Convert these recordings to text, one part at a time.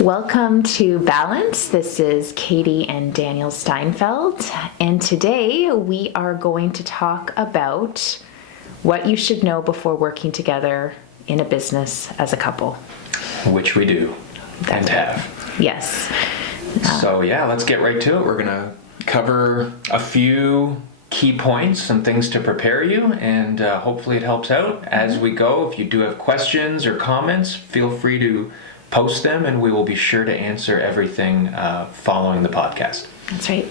Welcome to Balance. This is Katie and Daniel Steinfeld, and today we are going to talk about what you should know before working together in a business as a couple. Which we do and have. Yes. So let's get right to it. We're going to cover a few key points and things to prepare you, and hopefully it helps out as we go. If you do have questions or comments, feel free to post them, and we will be sure to answer everything following the podcast. That's right.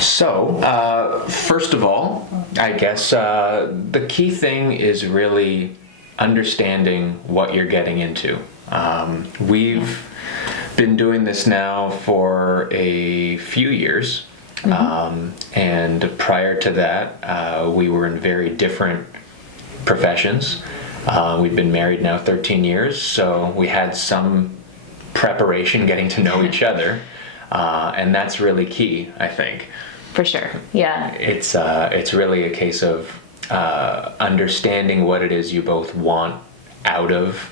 So, first of all, I guess the key thing is really understanding what you're getting into. We've been doing this now for a few years, and prior to that, we were in very different professions. We've been married now 13 years, so we had some preparation getting to know each other, and that's really key, I think. For sure, yeah. It's really a case of understanding what it is you both want out of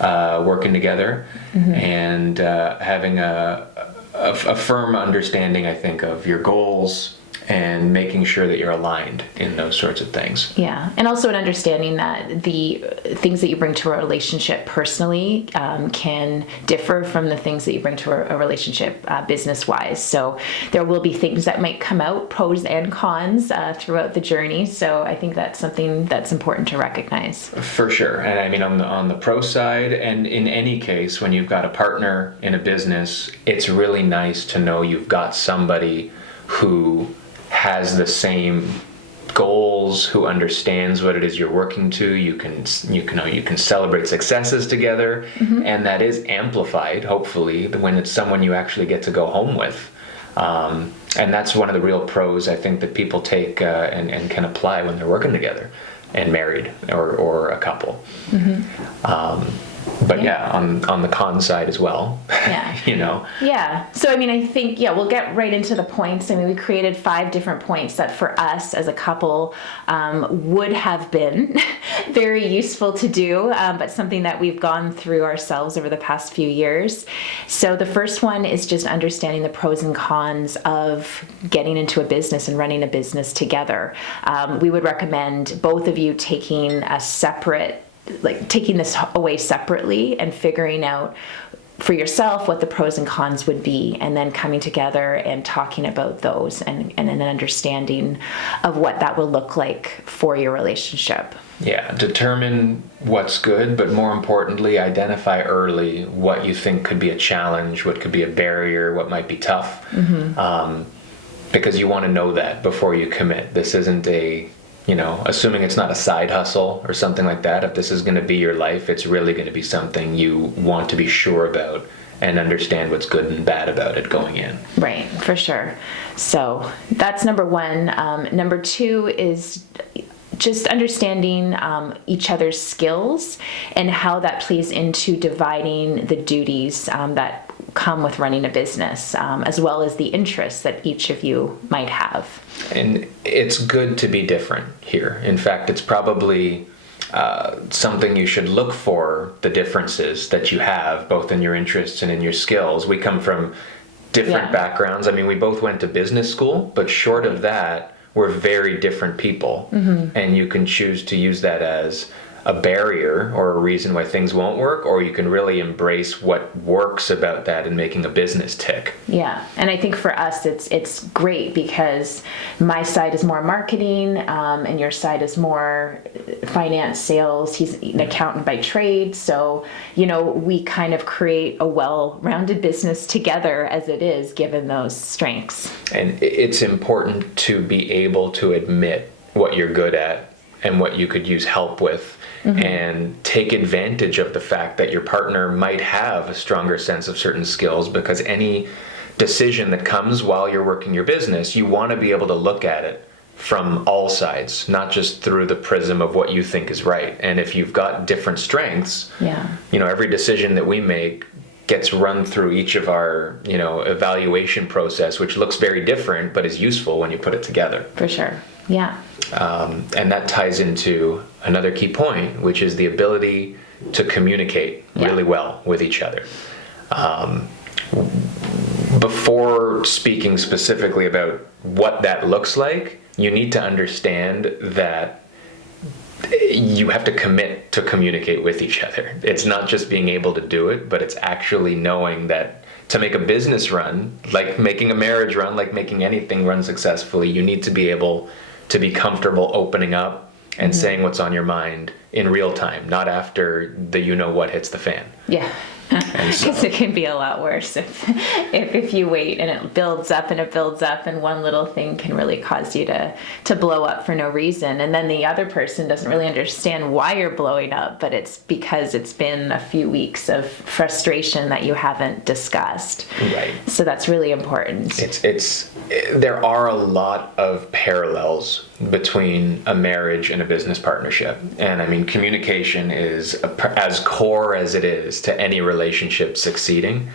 working together, and having a firm understanding, I think, of your goals and making sure that you're aligned in those sorts of things. Yeah, and also an understanding that the things that you bring to a relationship personally can differ from the things that you bring to a relationship business-wise. So there will be things that might come out, pros and cons, throughout the journey. So I think that's something that's important to recognize. For sure. And I mean, on the pro side, and in any case, when you've got a partner in a business, it's really nice to know you've got somebody who has the same goals, who understands what it is you're working to. You can celebrate successes together, and that is amplified, hopefully, when it's someone you actually get to go home with. And that's one of the real pros, I think, that people take and can apply when they're working together and married or a couple. But on the con side as well, Yeah. So, I mean, I think, we'll get right into the points. I mean, we created 5 different points that for us as a couple would have been very useful to do, but something that we've gone through ourselves over the past few years. So the first one is just understanding the pros and cons of getting into a business and running a business together. We would recommend both of you taking this away separately and figuring out for yourself what the pros and cons would be, and then coming together and talking about those and an understanding of what that will look like for your relationship. Yeah, determine what's good, but more importantly, identify early what you think could be a challenge, what could be a barrier, what might be tough, because you want to know that before you commit. This isn't assuming it's not a side hustle or something like that. If this is going to be your life, it's really going to be something you want to be sure about and understand what's good and bad about it going in. Right, for sure. So that's number 1. Number 2 is just understanding each other's skills and how that plays into dividing the duties that come with running a business, as well as the interests that each of you might have. And it's good to be different here. In fact, it's probably something you should look for, the differences that you have, both in your interests and in your skills. We come from different backgrounds. I mean, we both went to business school, but short of that, we're very different people. And you can choose to use that as a barrier or a reason why things won't work, or you can really embrace what works about that and making a business tick. Yeah, and I think for us it's great because my side is more marketing, and your side is more finance, sales. He's an accountant by trade, so we kind of create a well-rounded business together as it is, given those strengths. And it's important to be able to admit what you're good at and what you could use help with, and take advantage of the fact that your partner might have a stronger sense of certain skills, because any decision that comes while you're working your business, you want to be able to look at it from all sides, not just through the prism of what you think is right. And if you've got different strengths, every decision that we make gets run through each of our, evaluation process, which looks very different, but is useful when you put it together. For sure. Yeah. And that ties into another key point, which is the ability to communicate really well with each other. Before speaking specifically about what that looks like, you need to understand that you have to commit to communicate with each other. It's not just being able to do it, but it's actually knowing that to make a business run, like making a marriage run, like making anything run successfully, you need to be able to be comfortable opening up and saying what's on your mind in real time, not after the you-know-what hits the fan. Yeah. Because it can be a lot worse if you wait and it builds up and it builds up, and one little thing can really cause you to blow up for no reason, and then the other person doesn't really understand why you're blowing up, but it's because it's been a few weeks of frustration that you haven't discussed. Right. So that's really important. There are a lot of parallels between a marriage and a business partnership, and I mean, communication is as core as it is to any relationship succeeding.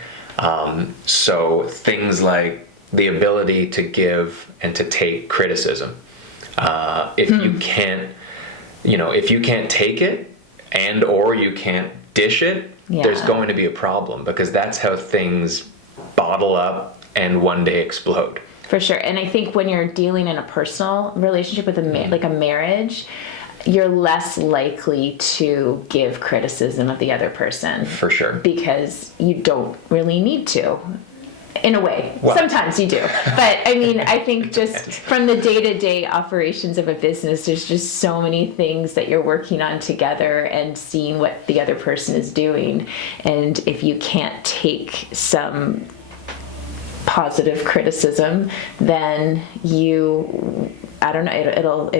So things like the ability to give and to take criticism. If you can't, if you can't take it and or you can't dish it, there's going to be a problem, because that's how things bottle up and one day explode. For sure. And I think when you're dealing in a personal relationship with like a marriage, you're less likely to give criticism of the other person. For sure. Because you don't really need to. In a way. Well, sometimes you do. But I mean, I think just from the day-to-day operations of a business, there's just so many things that you're working on together and seeing what the other person is doing. And if you can't take some positive criticism, then it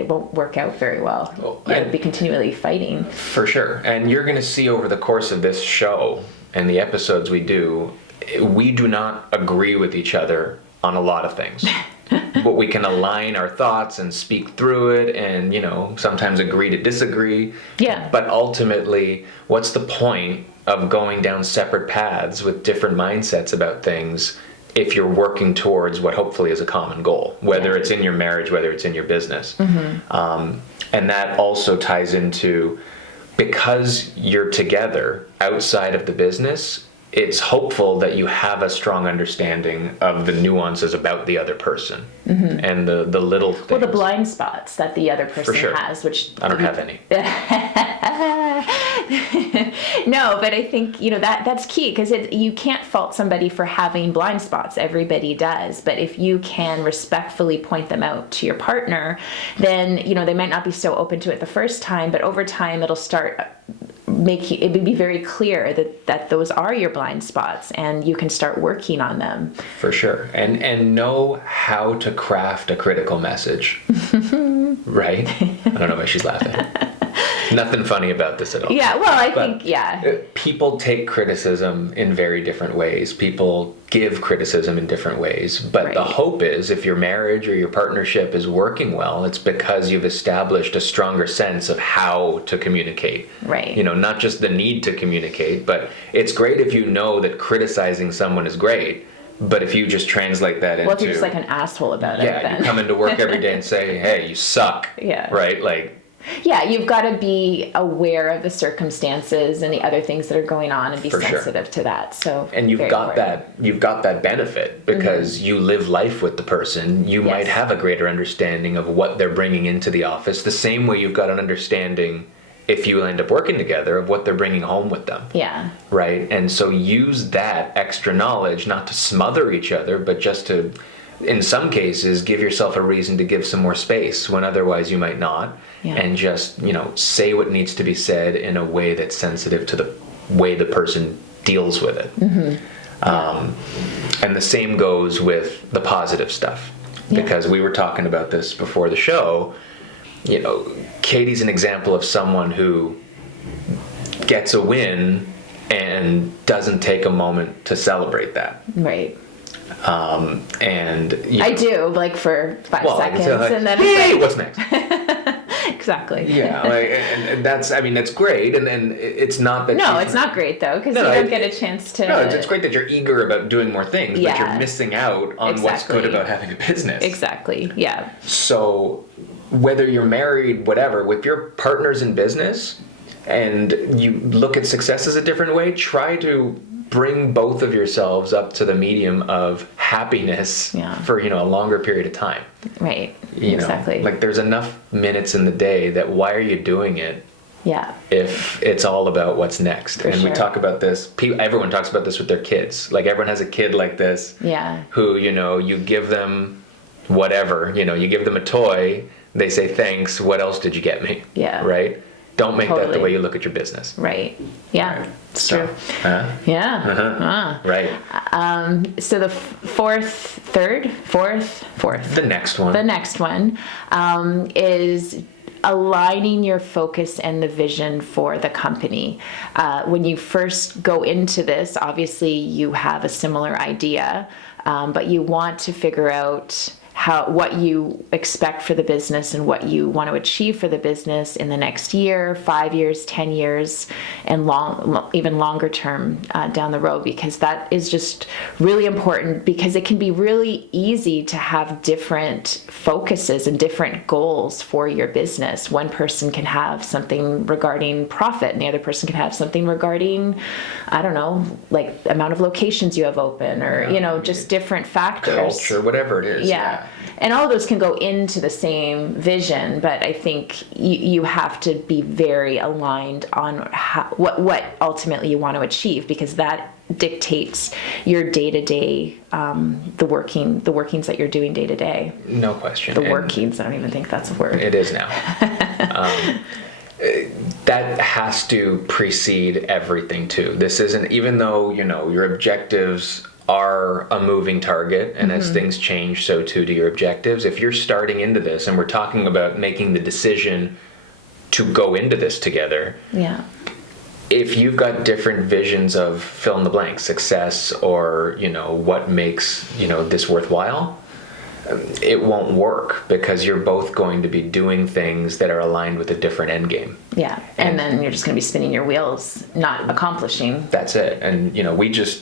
won't work out very well. You'll be continually fighting. For sure. And you're going to see over the course of this show and the episodes we do not agree with each other on a lot of things. But we can align our thoughts and speak through it, and sometimes agree to disagree. Yeah. But ultimately, what's the point of going down separate paths with different mindsets about things if you're working towards what hopefully is a common goal, whether it's in your marriage, whether it's in your business? And that also ties into, because you're together outside of the business, it's hopeful that you have a strong understanding of the nuances about the other person and the little things. Well, the blind spots that the other person sure. has, which I don't have any. No, but I think that's key, because you can't fault somebody for having blind spots. Everybody does. But if you can respectfully point them out to your partner, then they might not be so open to it the first time, but over time it'll start it would be very clear that those are your blind spots, and you can start working on them. For sure. And know how to craft a critical message. Right? I don't know why she's laughing. Nothing funny about this at all. Yeah, well, I think. People take criticism in very different ways. People give criticism in different ways. But the hope is, if your marriage or your partnership is working well, it's because you've established a stronger sense of how to communicate. Right. Not just the need to communicate, but it's great if you know that criticizing someone is great. But if you just translate that into... Well, if you're just like an asshole about it, then... you come into work every day and say, hey, you suck. Yeah. Right? Yeah, you've got to be aware of the circumstances and the other things that are going on, and be sensitive to that. So, and you've got that benefit, because you live life with the person. You might have a greater understanding of what they're bringing into the office, the same way you've got an understanding, if you end up working together, of what they're bringing home with them. Yeah. Right? And so use that extra knowledge not to smother each other, but just to, in some cases, give yourself a reason to give some more space when otherwise you might not. Yeah. And just, say what needs to be said in a way that's sensitive to the way the person deals with it. And the same goes with the positive stuff. Because we were talking about this before the show. Katie's an example of someone who gets a win and doesn't take a moment to celebrate that. Right. And I do, like, for 5 seconds, and then hey, what's next? Exactly. Yeah, and that's great, and it's not that. No, it's not great though, because you don't get a chance to. No, it's great that you're eager about doing more things, but you're missing out on what's good about having a business. Exactly. Yeah. So, whether you're married, whatever, with your partners in business, and you look at success as a different way, try to bring both of yourselves up to the medium of happiness for, a longer period of time. Right. Exactly. Like there's enough minutes in the day that why are you doing it? Yeah. If it's all about what's next. We talk about this, everyone talks about this with their kids. Like everyone has a kid like this. Yeah. Who, you give them whatever, you give them a toy, they say, thanks, what else did you get me? Yeah. Right? Don't make that the way you look at your business. Right. Yeah. Right. It's true. Yeah. Right. So the fourth. The next one. The next one is aligning your focus and the vision for the company. When you first go into this, obviously you have a similar idea, but you want to figure out what you expect for the business and what you want to achieve for the business in the next year, 5 years, 10 years, and even longer term down the road, because that is just really important, because it can be really easy to have different focuses and different goals for your business. One person can have something regarding profit and the other person can have something regarding, I don't know, like amount of locations you have open, or just different factors. Culture, whatever it is. Yeah. And all of those can go into the same vision, but I think you have to be very aligned on what ultimately you want to achieve, because that dictates your day-to-day, the workings that you're doing day to day. No question. The workings, I don't even think that's a word. It is now. That has to precede everything too. This isn't, even though, your objectives are a moving target, and as things change, so too do your objectives. If you're starting into this and we're talking about making the decision to go into this together, if you've got different visions of fill in the blank, success, or what makes this worthwhile, it won't work, because you're both going to be doing things that are aligned with a different end game. Yeah, and then you're just going to be spinning your wheels, not accomplishing. That's it. And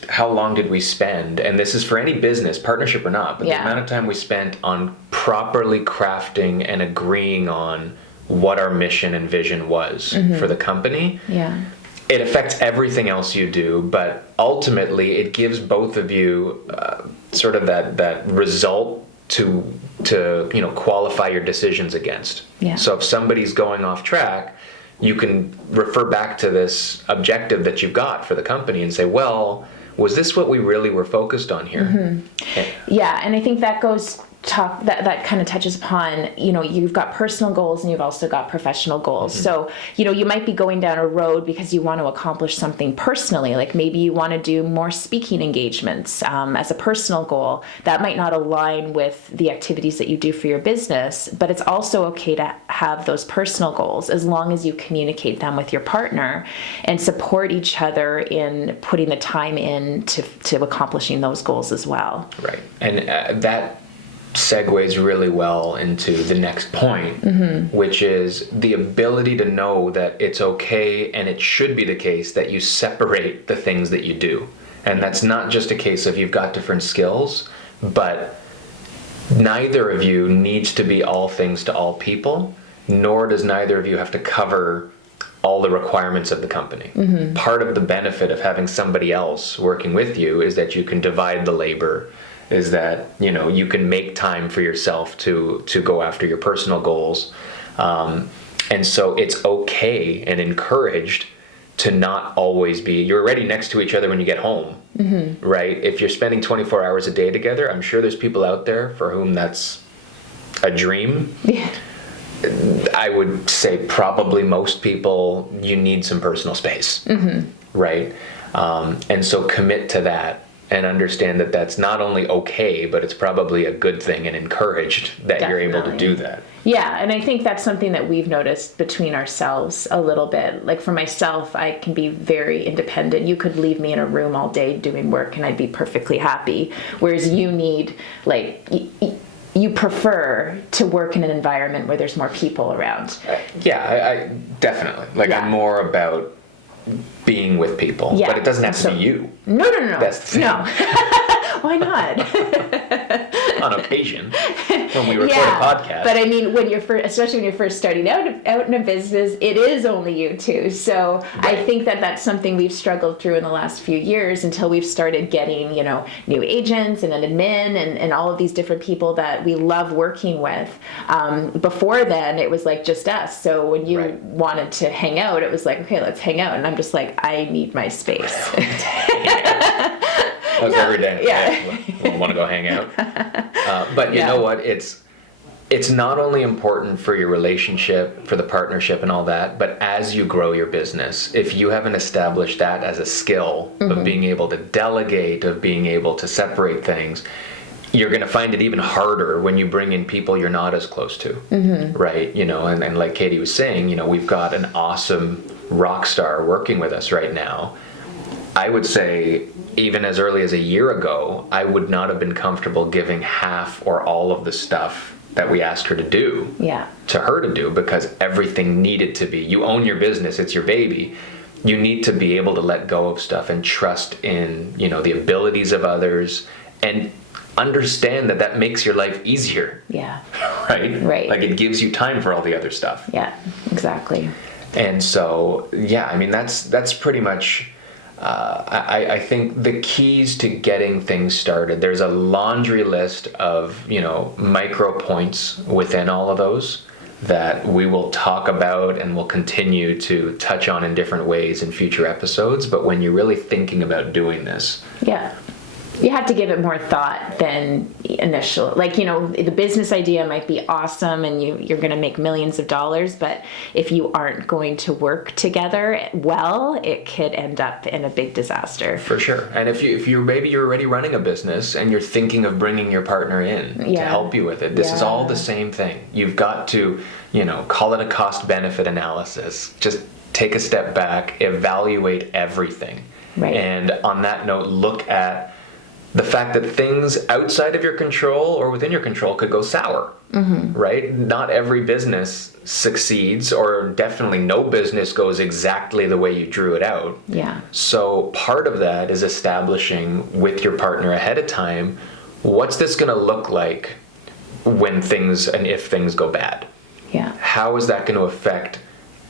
how long did we spend, and this is for any business, partnership or not, but the amount of time we spent on properly crafting and agreeing on what our mission and vision was for the company. Yeah. It affects everything else you do, but ultimately it gives both of you sort of that result to qualify your decisions against. Yeah. So if somebody's going off track, you can refer back to this objective that you've got for the company and say, well, was this what we really were focused on here? Yeah, and I think that that kind of touches upon, you've got personal goals and you've also got professional goals. So, you might be going down a road because you want to accomplish something personally, like maybe you want to do more speaking engagements as a personal goal. That might not align with the activities that you do for your business, but it's also okay to have those personal goals as long as you communicate them with your partner and support each other in putting the time in to accomplishing those goals as well. Right. And that segues really well into the next point, which is the ability to know that it's okay, and it should be the case, that you separate the things that you do. And that's not just a case of you've got different skills, but neither of you needs to be all things to all people, nor does neither of you have to cover all the requirements of the company. Part of the benefit of having somebody else working with you is that you can divide the labor, is that you can make time for yourself to go after your personal goals, and so it's okay and encouraged to not always be, you're already next to each other when you get home, right? If you're spending 24 hours a day together, I'm sure there's people out there for whom that's a dream. I would say probably most people, you need some personal space, right? And so commit to that. And understand that that's not only okay, but it's probably a good thing and encouraged that you're able to do that. Yeah, and I think that's something that we've noticed between ourselves a little bit. Like for myself, I can be very independent. You could leave me in a room all day doing work and I'd be perfectly happy. Whereas you need, you prefer to work in an environment where there's more people around. I definitely. I'm more about being with people, but it doesn't have to be you. No. That's the thing. No. Why not? on occasion when we record Yeah, a podcast. but I mean, when you're first, especially when you're first starting out in a business, it is only you two. So I Right. think that that's something we've struggled through in the last few years until we've started getting, new agents and an admin and all of these different people that we love working with. Before then, it was like just us. So when you Right. wanted to hang out, it was like, okay, let's hang out. And I'm just like, I need my space. That was every day. Yeah. I want to go hang out. But you Yeah. know what? It's not only important for your relationship, for the partnership and all that, but as you grow your business, if you haven't established that as a skill of being able to delegate, of being able to separate things, you're going to find it even harder when you bring in people you're not as close to, right? And like Katie was saying, we've got an awesome rock star working with us right now. I would say even as early as a year ago, I would not have been comfortable giving half or all of the stuff that we asked her to do Yeah. to her to do, because everything needed to be, you own your business, it's your baby. You need to be able to let go of stuff and trust in, the abilities of others, and understand that that makes your life easier, Yeah. right? Right. Like it gives you time for all the other stuff. Yeah, exactly. And so, yeah, I mean, that's pretty much, I think the keys to getting things started. There's a laundry list of, micro points within all of those that we will talk about and will continue to touch on in different ways in future episodes. But when you're really thinking about doing this, Yeah. You have to give it more thought than initial. Like, the business idea might be awesome and you're going to make millions of dollars, but if you aren't going to work together well, it could end up in a big disaster. for sure. And if you're maybe you're already running a business and you're thinking of bringing your partner in to Yeah. help you with it, this is all the same thing. You've got to, call it a cost benefit analysis. Just take a step back, evaluate everything. Right. And on that note, look at the fact that things outside of your control or within your control could go sour, right? Not every business succeeds, or definitely no business goes exactly the way you drew it out. Yeah. So part of that is establishing with your partner ahead of time, what's this going to look like when things and if things go bad? Yeah. How is that going to affect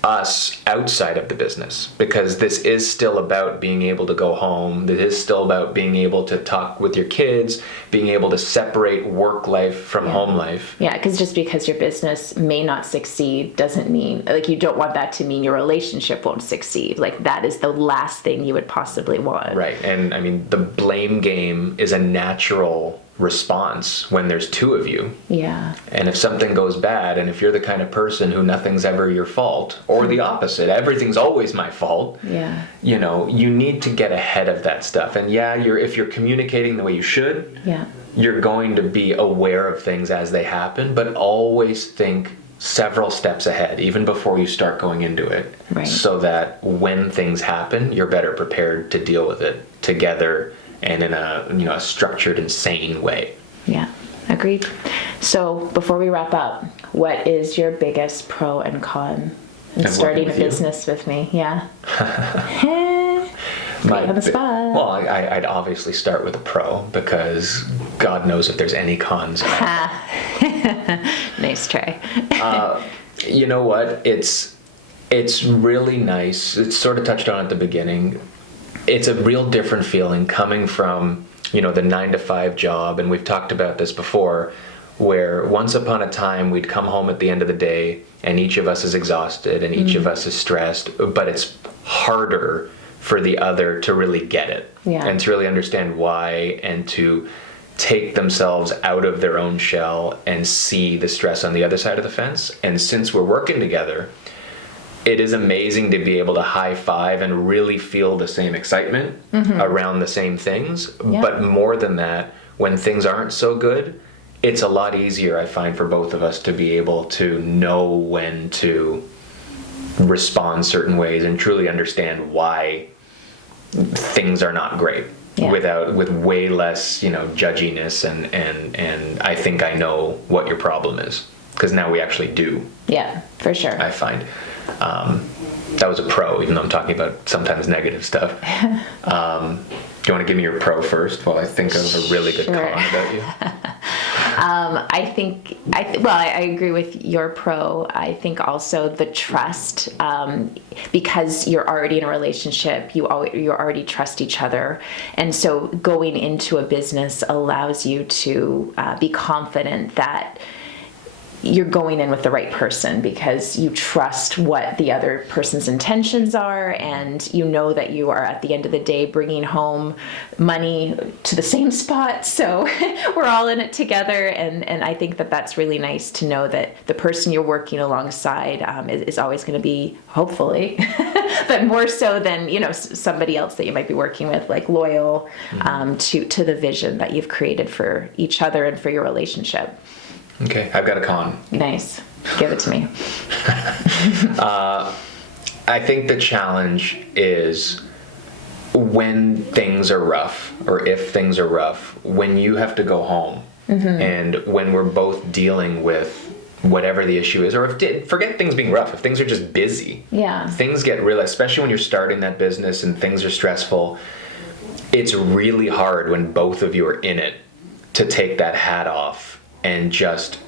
us outside of the business? Because this is still about being able to go home. This is still about being able to talk with your kids, being able to separate work life from home life. Yeah, because just because your business may not succeed doesn't mean, like, you don't want that to mean your relationship won't succeed. Like, that is the last thing you would possibly want. Right. And I mean, the blame game is a natural response when there's two of you. Yeah. And if something goes bad, and if you're the kind of person who nothing's ever your fault, or the opposite, everything's always my fault, Yeah. you need to get ahead of that stuff. And yeah, if you're communicating the way you should, Yeah. you're going to be aware of things as they happen, but always think several steps ahead, even before you start going into it, Right. so that when things happen, you're better prepared to deal with it together and in a structured and sane way. Yeah. Agreed. So before we wrap up, what is your biggest pro and con in And starting working a with you? business with me? Yeah. My on the spot. Well, I'd obviously start with a pro, because God knows if there's any cons. Nice try. You know what? It's really nice. It's sort of touched on at the beginning. It's a real different feeling coming from, the 9-to-5 job, and we've talked about this before, where once upon a time we'd come home at the end of the day and each of us is exhausted and each of us is stressed, but it's harder for the other to really get it Yeah. and to really understand why, and to take themselves out of their own shell and see the stress on the other side of the fence. And since we're working together, it is amazing to be able to high five and really feel the same excitement around the same things. Yeah. But more than that, when things aren't so good, it's a lot easier, I find, for both of us to be able to know when to respond certain ways and truly understand why things are not great. Yeah. With way less, judginess and I think I know what your problem is, because now we actually do. Yeah, for sure. I find that was a pro, even though I'm talking about sometimes negative stuff. Do you want to give me your pro first while I think of a really good Sure. con about you? I agree with your pro. I think also the trust, because you're already in a relationship, you already trust each other. And so going into a business allows you to be confident that you're going in with the right person because you trust what the other person's intentions are, and you know that you are at the end of the day bringing home money to the same spot. So we're all in it together, and I think that that's really nice to know that the person you're working alongside is always going to be, hopefully, but more so than somebody else that you might be working with, like loyal to the vision that you've created for each other and for your relationship. Okay, I've got a con. Nice. Give it to me. I think the challenge is when things are rough, or if things are rough, when you have to go home, and when we're both dealing with whatever the issue is, or forget things being rough, if things are just busy, things get real, especially when you're starting that business and things are stressful. It's really hard when both of you are in it to take that hat off and just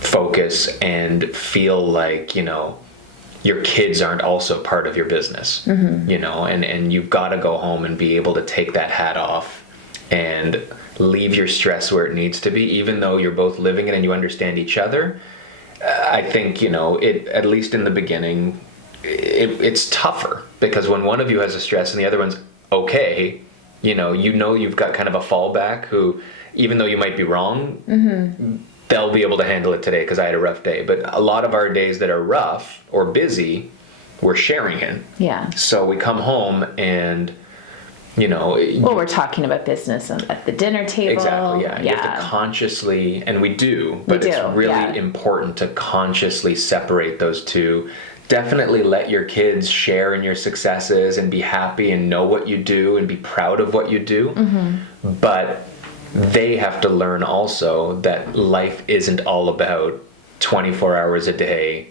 focus and feel like, your kids aren't also part of your business, and you've got to go home and be able to take that hat off and leave your stress where it needs to be, even though you're both living it and you understand each other. I think, at least in the beginning, it's tougher, because when one of you has a stress and the other one's okay, you've got kind of a fallback who, even though you might be wrong, they'll be able to handle it today because I had a rough day. But a lot of our days that are rough or busy, we're sharing in. Yeah. So we come home and, we're talking about business at the dinner table. Exactly, yeah. You have to consciously, and we do, but it's really important to consciously separate those two. Definitely let your kids share in your successes and be happy and know what you do and be proud of what you do. But they have to learn also that life isn't all about 24 hours a day,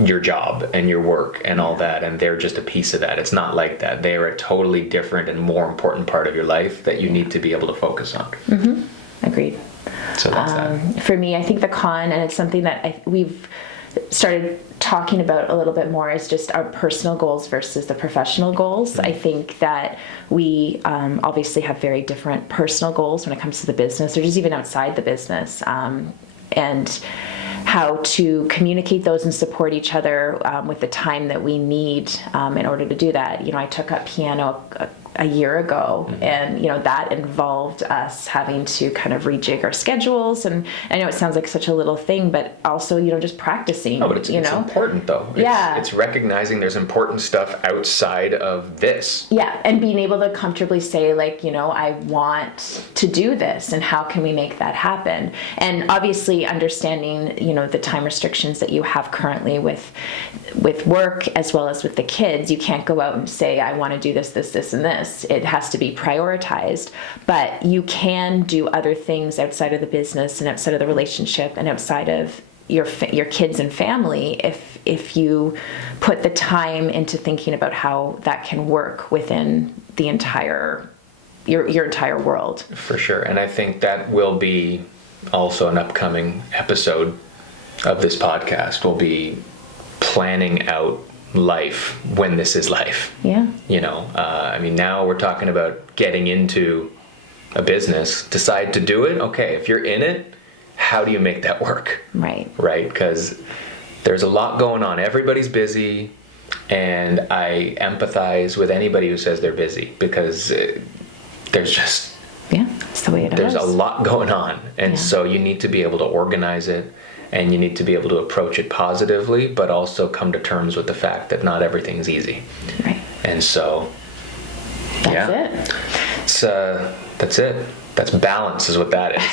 your job and your work and all that, and they're just a piece of that. It's not like that. They are a totally different and more important part of your life that you need to be able to focus on. Agreed. So that's that. For me, I think the con, and it's something that we've started talking about a little bit more, is just our personal goals versus the professional goals. I think that we obviously have very different personal goals when it comes to the business, or just even outside the business, and how to communicate those and support each other with the time that we need in order to do that. I took up piano a year ago, and that involved us having to kind of rejig our schedules, and I know it sounds like such a little thing, but also just practicing. No, but it's important though. It's recognizing there's important stuff outside of this. Yeah, and being able to comfortably say, like, I want to do this, and how can we make that happen? And obviously understanding the time restrictions that you have currently with work as well as with the kids. You can't go out and say, I want to do this, and this. It has to be prioritized, but you can do other things outside of the business and outside of the relationship and outside of your kids and family if you put the time into thinking about how that can work within the entire your entire world. For sure. And I think that will be also an upcoming episode of this podcast. Will be planning out life when this is life. Yeah. Now we're talking about getting into a business, decide to do it. Okay, if you're in it, how do you make that work? Right. Because there's a lot going on. Everybody's busy, and I empathize with anybody who says they're busy, because there's just, that's the way it is. There's a lot going on, and so you need to be able to organize it. And you need to be able to approach it positively, but also come to terms with the fact that not everything's easy. Right. And so, that's it. That's balance, is what that is.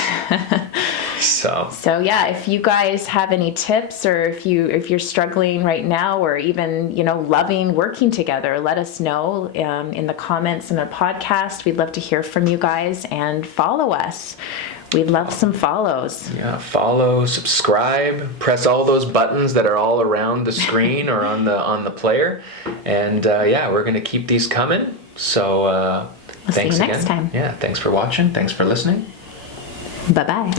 So if you guys have any tips, or if you're struggling right now, or even loving working together, let us know in the comments in the podcast. We'd love to hear from you guys, and follow us. We'd love some follows. Yeah, follow, subscribe, press all those buttons that are all around the screen or on the player, and we're gonna keep these coming. So thanks again. See you next time. Yeah, thanks for watching. Thanks for listening. Bye-bye.